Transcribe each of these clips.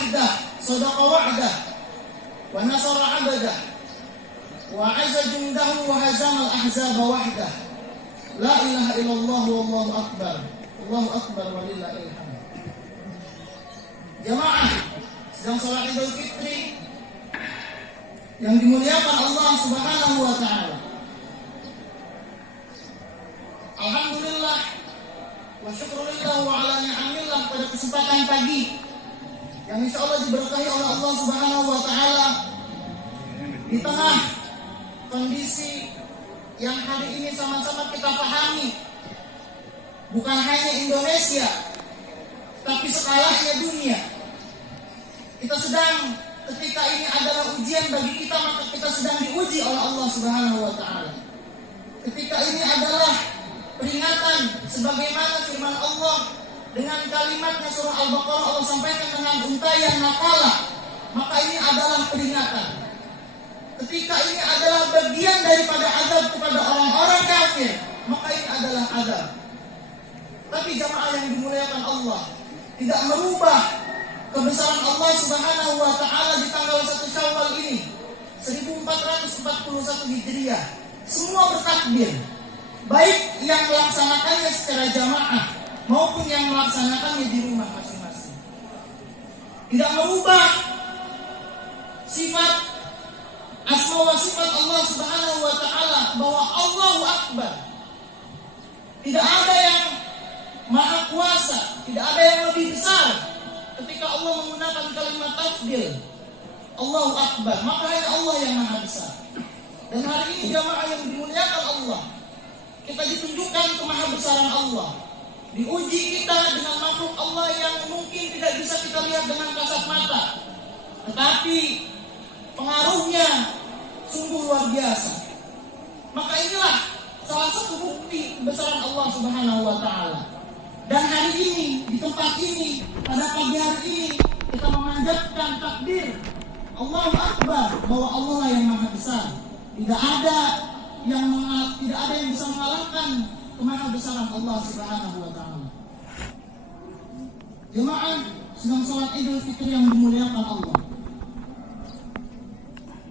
wahdah, sadaqa wa'dah, wa nasara 'abdah, wa 'azza jundahu wa hazama al-ahzaba wahdah. La ilaha illallah wallahu akbar. Allahu akbar walillahil hamd. Jamaah sedang salat Idul Fitri yang dimuliakan Allah Subhanahu wa taala. Alhamdulillah wa syukrulillah wa ala ni'amillah pada kesempatan pagi yang insyaallah diberkahi oleh Allah Subhanahu wa taala di tengah kondisi yang hari ini sama-sama kita pahami, bukan hanya Indonesia tapi sekalanya dunia. Kita sedang, ketika ini adalah ujian bagi kita, maka kita sedang diuji oleh Allah Subhanahu wa taala. Ketika ini adalah peringatan sebagaimana firman Allah dengan kalimatnya surah Al-Baqarah, Allah sampaikan dengan untayan nakalah, maka ini adalah peringatan. Ketika ini adalah bagian daripada azab kepada orang-orang kafir, maka ini adalah azab. Tapi jamaah yang dimuliakan Allah, tidak merubah kebesaran Allah Subhanahu wa taala di tanggal 1 Syawal ini 1441 Hijriah. Semua bertakbir, baik yang melaksanakannya secara jamaah maupun yang melaksanakannya di rumah masing-masing. Tidak merubah sifat asma wa sifat Allah Subhanahu wa taala bahwa Allahu Akbar. Tidak ada yang maha kuasa, tidak ada yang lebih besar. Ketika Allah menggunakan kalimat takbir Allahu Akbar, maka hanya Allah yang maha besar. Dan hari ini jamaah yang dimuliakan Allah, kita ditunjukkan kemahabesaran Allah. Diuji kita dengan makhluk Allah yang mungkin tidak bisa kita lihat dengan kasat mata, tetapi pengaruhnya sungguh luar biasa. Maka inilah salah satu bukti kebesaran Allah Subhanahu wa taala. Dan hari ini, di tempat ini, pada pagi hari ini, kita memanjatkan takbir Allahu Akbar, bahwa Allah lah yang maha besar. Tidak ada yang bisa mengalahkan kemahabesaran Allah Subhanahu wa taala. Jemaah sedang salat Idul Fitri yang dimuliakan Allah.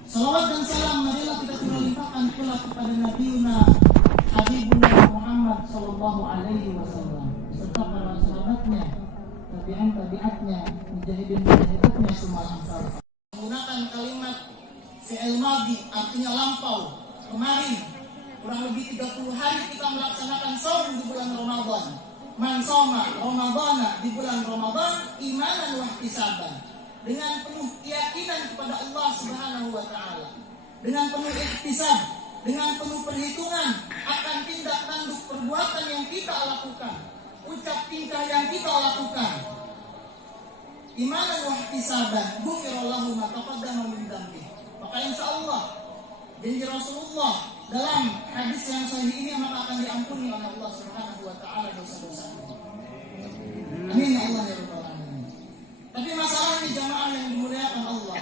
Salawat dan salam marilah kita limpahkan pula kepada Nabiuna Habibuna Muhammad sallallahu alaihi wasallam serta para sahabatnya, tabi'atnya, mujahidatnya semua ansar. Menggunakan kalimat fi'il madhi, artinya lampau. Kemarin kurang lebih 30 hari kita melaksanakan saum di bulan Ramadan. Man shoma Ramadhana, di bulan Ramadan imanan wa ihtisaban, dengan penuh keyakinan kepada Allah Subhanahu wa taala, dengan penuh ihtisab, dengan penuh perhitungan akan tindak tanduk perbuatan yang kita lakukan, ucap tingkah yang kita lakukan. Imanan wa ihtisaban, ghufira lahu ma taqaddama min dzambi. Maka insyaallah janji Rasulullah dalam hadis yang sahih ini, maka akan diampuni oleh Allah Subhanahu wa taala dosa-dosa. Amin ya Allah ya rabbal alamin. Tapi masalahnya jamaah yang dimuliakan Allah,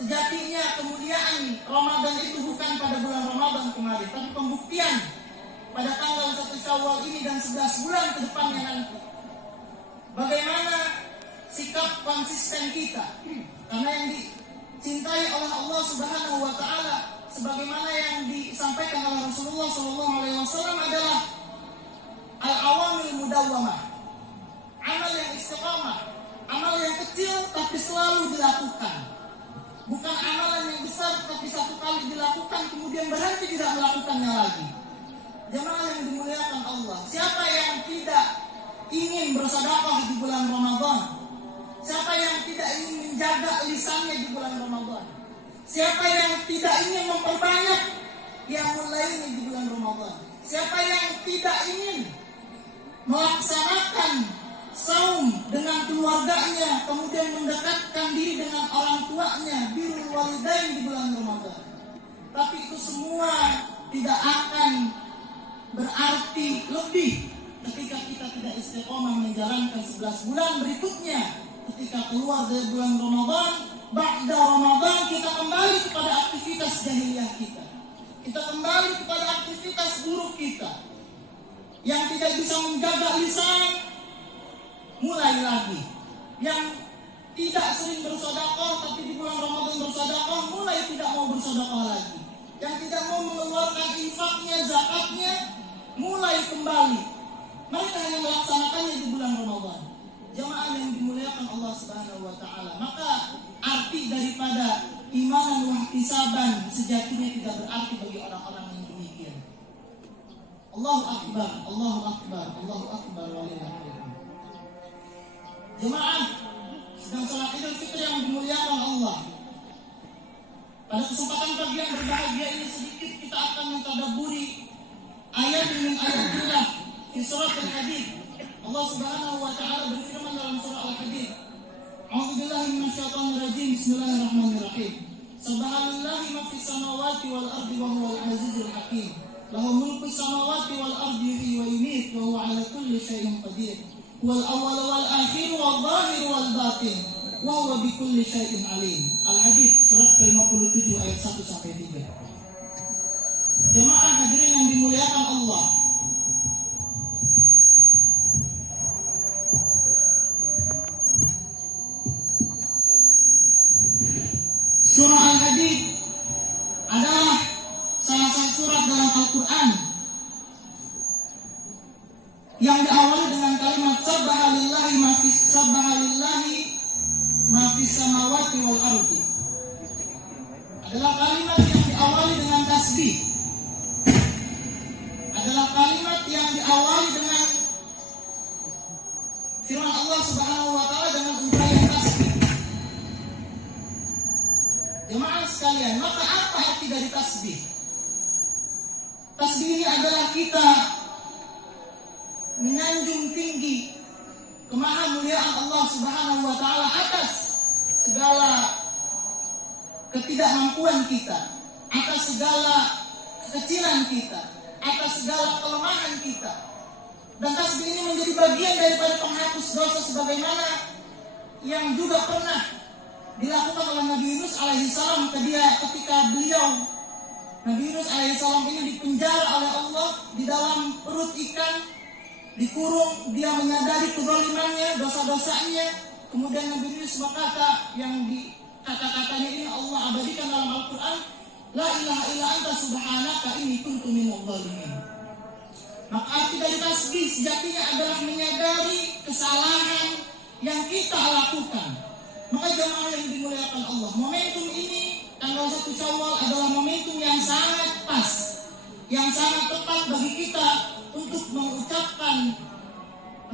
sejatinya kemuliaan Ramadan itu bukan pada bulan Ramadan kemarin, tapi pembuktian pada tanggal 1 Syawal ini dan 11 bulan ke depannya nanti. Bagaimana sikap konsisten kita, karena yang dicintai oleh Allah Subhanahu wa taala sebagaimana yang disampaikan oleh Rasulullah SAW adalah al-awamil mudawwamah, amal yang istiqamah, amal yang kecil tapi selalu dilakukan, bukan amalan yang besar tapi satu kali dilakukan kemudian berhenti tidak melakukannya lagi. Jemaah yang dimuliakan Allah, siapa yang tidak ingin bersedekah di bulan Ramadan? Siapa yang tidak ingin menjaga lisannya di bulan Ramadan? Siapa yang tidak ingin memperbanyak qiyamul lailnya di bulan Ramadan? Siapa yang tidak ingin melaksanakan saum dengan keluarganya, kemudian mendekatkan diri dengan orang tuanya, birrul walidain di bulan Ramadan? Tapi itu semua tidak akan berarti lebih ketika kita tidak istiqomah menjalankan 11 bulan berikutnya. Ketika keluar dari bulan Ramadan, ba'da Ramadan kita kembali kepada aktivitas jahiliyah kita. Kita kembali kepada aktivitas buruk kita. Yang tidak bisa menjaga lisan, mulai lagi. Yang tidak sering bersedekah, tapi di bulan Ramadan bersedekah mulai tidak mau bersedekah lagi. Yang tidak mau mengeluarkan infaknya, zakatnya mulai kembali. Mereka hanya melaksanakannya di bulan Ramadan. Jamaah yang dimuliakan Allah Subhanahu wa taala. Maka arti daripada imanan wa ihtisaban sejatinya tidak berarti bagi orang-orang yang demikian. Allahu akbar, Allahu akbar, Allahu akbar walillahilhamd. Jemaah sedang salat Idul Fitri yang dimuliakan Allah. Pada kesempatan pagi yang berbahagia ini sedikit kita akan mentadabburi ayat demi ayat di surat Al-Hadid. Allah Subhanahu wa taala berfirman dalam surah Al-Hadid, A'udzubillahi minasyaitonir rajim. Bismillahirrahmanirrahim. Subhanallahi ma fis samawati wal ardi wa huwal azizul hakim. Lahu mulku samawati wal ardi yuhyi wa yumiit wa huwa 'ala kulli syai'in qadir. Wal awwal wal akhir wal zahir wal batin wa huwa bi kulli syai'in alim. Al-Hadid surat ke-57 ayat 1 sampai 3. Jemaah hadirin yang dimuliakan Allah. Surah Al-Hadid adalah salah satu surat dalam Al-Quran yang diawali dengan kalimat Sabbahalillahi ma fis samawati wal ardi. Adalah kalimat yang diawali dengan tasbih. Adalah kalimat yang diawali dengan firman Allah Subhanahu wa taala dengan ungkapan tasbih. Jemaah sekalian, maka apa arti dari tasbih? Tasbih ini adalah kita menyanjung tinggi kemahamuliaan Allah Subhanahu wa taala atas segala ketidakmampuan kita, atas segala kekecilan kita, atas segala kelemahan kita. Dan tasbih ini menjadi bagian daripada penghapus dosa sebagaimana yang juga pernah dilakukan oleh Nabi Yunus alaihissalam ketika beliau Nabi Yunus alaihissalam ini dipenjara oleh Allah di dalam perut ikan, dikurung. Dia menyadari kezalimannya, dosa-dosanya. Kemudian Nabi Yunus berkata, yang di kata-katanya ini Allah abadikan dalam Al-Quran, La ilaha illa anta subhanaka inni kuntu minadh dhalimin. Maka arti dari tasbih sejatinya adalah menyadari kesalahan yang kita lakukan. Maka jemaah yang dimuliakan Allah, momentum ini tanggal 1 Syawal adalah momentum yang sangat pas, yang sangat tepat bagi kita untuk mengucapkan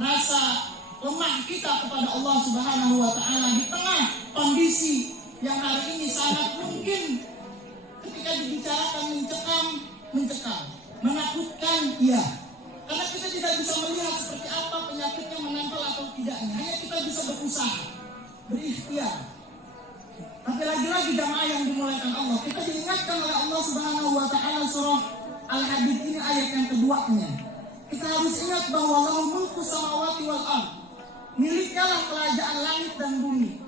rasa lemah kita kepada Allah Subhanahu wa taala di tengah kondisi yang hari ini sangat mungkin ketika dibicarakan mencekam, menakutkan, ya. Karena kita tidak bisa melihat seperti apa penyakitnya menempel atau tidaknya. Hanya kita bisa berusaha, berikhtiar. Tapi lagi-lagi jamaah yang dimuliakan Allah, kita diingatkan oleh Allah Subhanahu wa taala surah Al-Hadid ini ayat yang keduanya. Kita harus ingat bahwa lahu mulku samawati wal ard. Miliknya lah kerajaan langit dan bumi.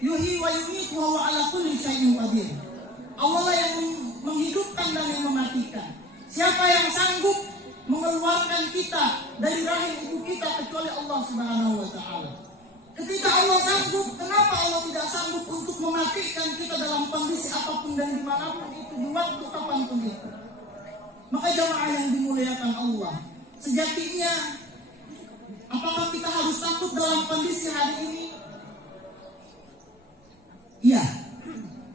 Yuhyi wa yumiit wa huwa 'ala kulli syai'in qadir. Allah lah yang menghidupkan dan yang mematikan. Siapa yang sanggup mengeluarkan kita dari rahim ibu kita kecuali Allah Subhanahu wa taala? Ketika Allah sanggup, kenapa Allah tidak sanggup untuk mematikan kita dalam kondisi apapun dan dimanapun itu, di waktu kapanpun itu? Maka jamaah yang dimuliakan Allah, sejatinya apakah kita harus takut dalam kondisi hari ini? Iya.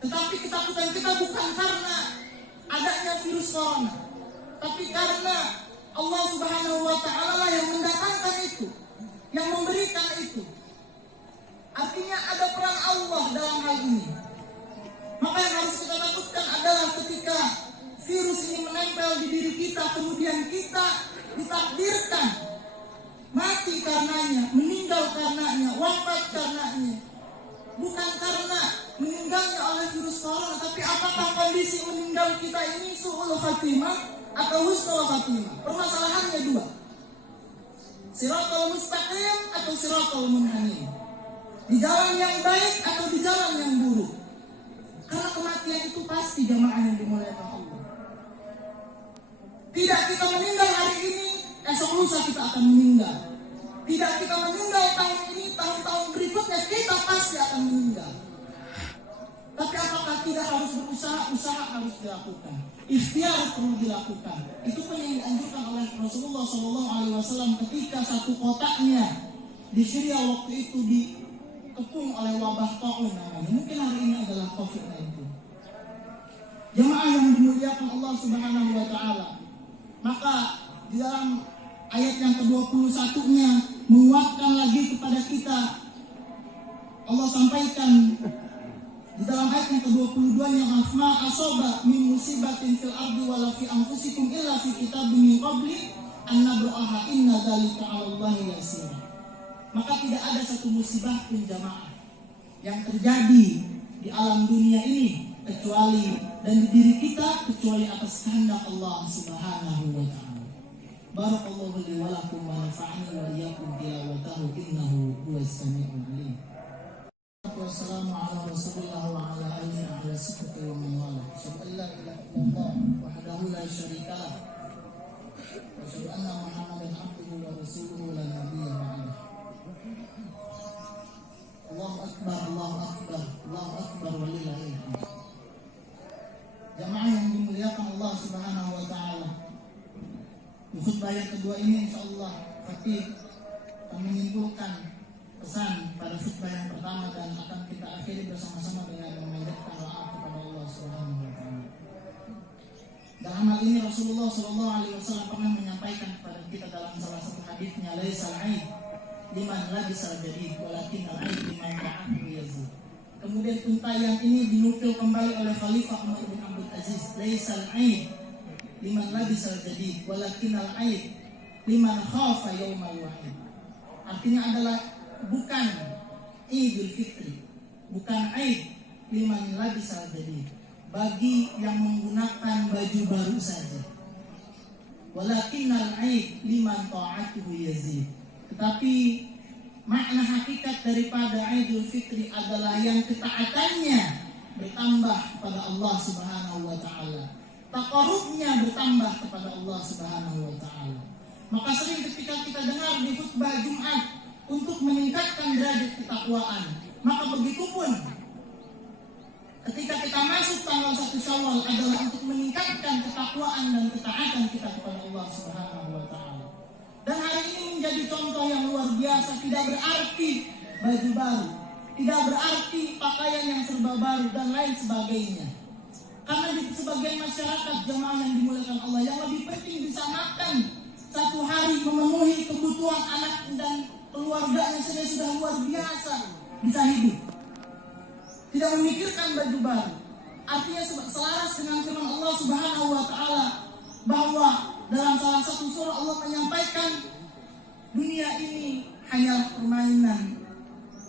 Tetapi ketakutan kita bukan karena adanya virus corona, tapi karena Allah Subhanahu wa taala lah yang mendatangkan itu, yang memberikan itu. Artinya ada peran Allah dalam hal ini. Maka yang harus kita takutkan adalah ketika virus ini menempel di diri kita, kemudian kita ditakdirkan mati karenanya, meninggal karenanya, wafat karenanya. Bukan karena meninggalnya oleh virus corona, tapi apakah kondisi meninggal kita ini su'ul khatimah atau husnul khatimah? Permasalahannya dua. Siratal mustaqim atau siratal munhamim. Di jalan yang baik atau di jalan yang buruk. Karena kematian itu pasti, jamaah yang dimuliakan Allah. Tidak kita meninggal hari ini, esok lusa kita akan meninggal. Tidak kita meninggal tahun ini, tahun-tahun berikutnya kita pasti akan meninggal. Tapi apakah tidak harus berusaha? Usaha harus dilakukan. Ikhtiar perlu dilakukan. Itu pun yang dianjurkan oleh Rasulullah SAW ketika satu kotaknya di Syria waktu itu dikepung oleh wabah taun namanya. Mungkin hari ini adalah COVID-19. Jemaah yang dimuliakan Allah Subhanahu wa taala. Maka di dalam ayat yang ke-21-nya menguatkan lagi kepada kita. Allah sampaikan di dalam ayat yang ke-22-nya, "Ma asaba min musibatin fil ardi wala fi anfusikum illa fi kitabim min qabli an nabra'aha inna dzalika 'alallahi yasir." Maka tidak ada satu musibah pun jamaah yang terjadi di alam dunia ini kecuali dan di diri kita kecuali atas kehendak Allah Subhanahu wa taala. Barakallahu li wa lakum wa nafa'ani wa iyyakum tilawatahu innahu huwas samiul alim. Wassalamu ala rasulillah wa ala alihi wa sahbihi wa man wala. Asyhadu an la ilaha illallah wahdahu la syarika lah. Wa asyhadu anna Muhammadan abduhu wa rasuluhu la nabiyya ba'dahu. Allahu akbar, Allahu akbar, Allahu akbar walillahil hamd. Jamaah yang dimuliakan Allah Subhanahu wa taala. Di khutbah yang kedua ini insyaallah Fatih akan menyimpulkan pesan pada khutbah yang pertama dan akan kita akhiri bersama-sama dengan memanjatkan doa kepada Allah Subhanahu wa taala. Dalam hal ini Rasulullah SAW pernah menyampaikan kepada kita dalam salah satu hadisnya, laisal aib liman labisal jadid walakin al-aib liman ta'ahu yazid. Kemudian untayan ini dinukil kembali oleh Khalifah Umar bin Abdul Aziz, laisal aib liman labisal jadid walakin al-aib liman khafa yaumal wahid. Artinya adalah bukan Idul Fitri, bukan aib liman labisal jadid, bagi yang menggunakan baju baru saja. Walakinnal aib liman ta'atuhu yazid. Tetapi makna hakikat daripada Idul Fitri adalah yang ketaatannya bertambah kepada Allah Subhanahu wa taala. Taqarrubnya bertambah kepada Allah Subhanahu wa taala. Maka sering ketika kita dengar di khutbah Jumat untuk meningkatkan derajat ketakwaan, maka begitu pun ketika kita masuk tanggal 1 Syawal adalah untuk meningkatkan ketakwaan dan ketaatan kita kepada Allah Subhanahu wa taala. Dan hari ini menjadi contoh yang luar biasa. Tidak berarti baju baru, tidak berarti pakaian yang serba baru dan lain sebagainya. Karena di sebagian masyarakat jemaah yang dimuliakan Allah, yang lebih penting bisa makan satu hari, memenuhi kebutuhan anak dan keluarganya saja sudah luar biasa bisa hidup. Tidak memikirkan baju baru. Artinya selaras dengan firman Allah Subhanahu wa taala bahwa dalam salah satu surah Allah menyampaikan dunia ini hanyalah permainan,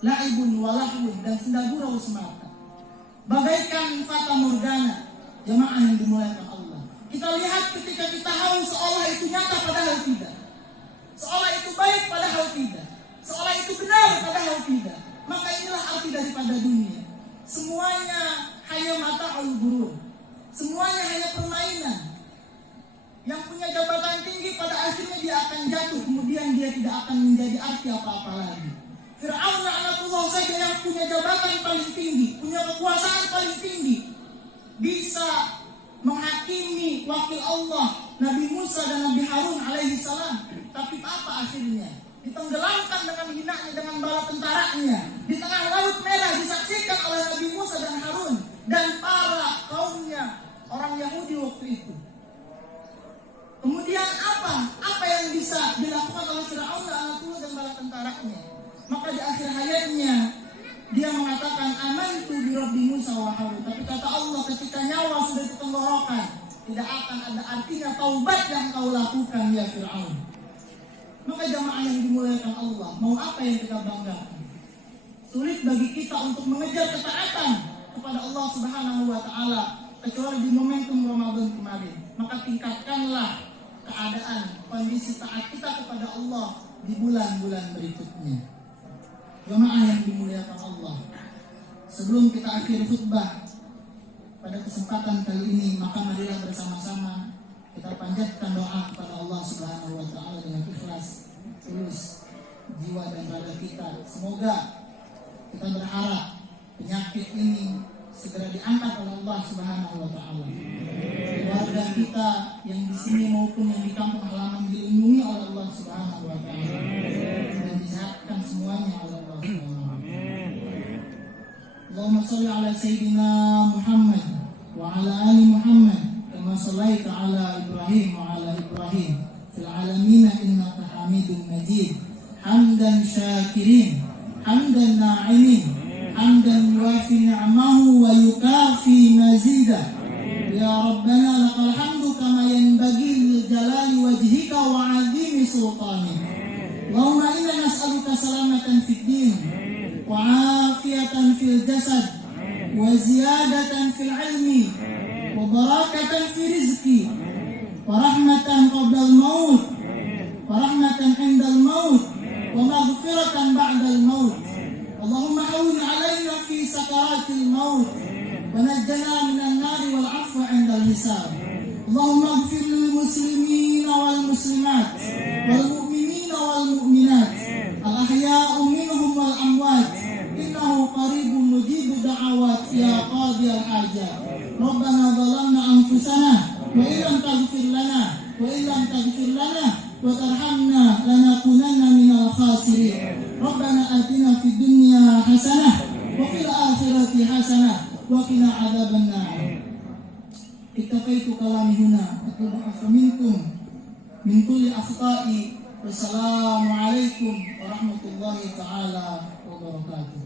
laibun walahun dan senda gurau semata. Bagaikan fata morgana, jemaah yang dimuliakan Allah. Kita lihat ketika kita haus seolah itu nyata padahal tidak. Seolah itu baik padahal tidak. Seolah itu benar padahal tidak. Maka inilah arti daripada dunia. Semuanya hanya mata'ul ghurur. Semuanya hanya permainan. Yang punya jabatan tinggi pada akhirnya dia akan jatuh, kemudian dia tidak akan menjadi arti apa-apa lagi. Fir'aun la'natullah saja yang punya jabatan paling tinggi, punya kekuasaan paling tinggi, bisa menghakimi wakil Allah Nabi Musa dan Nabi Harun alaihi salam. Tapi apa akhirnya? Ditenggelamkan dengan hinanya, dengan bala tentaranya. Di tengah laut merah disaksikan oleh Nabi Musa dan Harun dan para kaumnya orang Yahudi waktu itu. Kemudian apa? Apa yang bisa dilakukan oleh Fir'aun la'natullah dan bala tentaranya? Maka di akhir hayatnya dia mengatakan amantu bi Rabbi Musa wa Harun. Tapi kata Allah, ketika nyawa sudah ditenggorokan, tidak akan ada artinya taubat yang kau lakukan ya Fir'aun. Maka jamaah yang dimuliakan Allah, mau apa yang kita banggakan? Sulit bagi kita untuk mengejar ketaatan kepada Allah Subhanahu wa taala kecuali di momentum Ramadan kemarin. Maka tingkatkanlah keadaan kondisi taat kita kepada Allah di bulan-bulan berikutnya. Jemaah yang dimuliakan Allah, sebelum kita akhiri khutbah pada kesempatan kali ini, maka marilah bersama-sama kita panjatkan doa kepada Allah Subhanahu wa taala dengan ikhlas, tulus. jiwa dan raga kita. Semoga kita berharap penyakit ini segera diangkat oleh Allah Subhanahu wa taala. Keluarga kita yang di sini maupun yang di kampung halaman dilindungi oleh Allah Subhanahu wa taala dan disehatkan semuanya oleh Allah Subhanahu wa taala. Allahumma shalli ala sayyidina Muhammad wa ala ali Muhammad kama shallaita ala Ibrahim wa ala Ibrahim fil alamin innaka Hamidum Majid. Hamdan syakirin, hamdan na'imin, hamdan yuafi ni'amahu wa yukafi mazidah. Ya Rabbana lakal hamdu kama yanbaghi lil jalali wajhika wa 'azimi sultanik. Allahumma inna nas'aluka salamatan fid din wa 'afiyatan fil jasad wa ziyadatan fil ilmi wa barakatan fi rizqi wa rahmatan qabla al maut wa rahmatan 'inda al maut wa maghfiratan ba'da al maut. Allahumma hawwin 'alaina fi sakaratil maut ونجنا من النار والعفو عند الحساب. اللهم اغفر للمسلمين والمسلمات والمؤمنين والمؤمنات الأحياء منهم والأموات إنه قريب مجيب دعوات يا قاضي الحاجات. ربنا ظلمنا أنفسنا وإن لم تغفر لنا وترحمنا لنكونن من الخاسرين. ربنا آتنا في الدنيا حسنة وفي الآخرة حسنة وقنا عذاب النار. اكتفيت كلامي هنا أطلب العفو منكم من كل أخطائي. والسلام عليكم ورحمة الله تعالى وبركاته.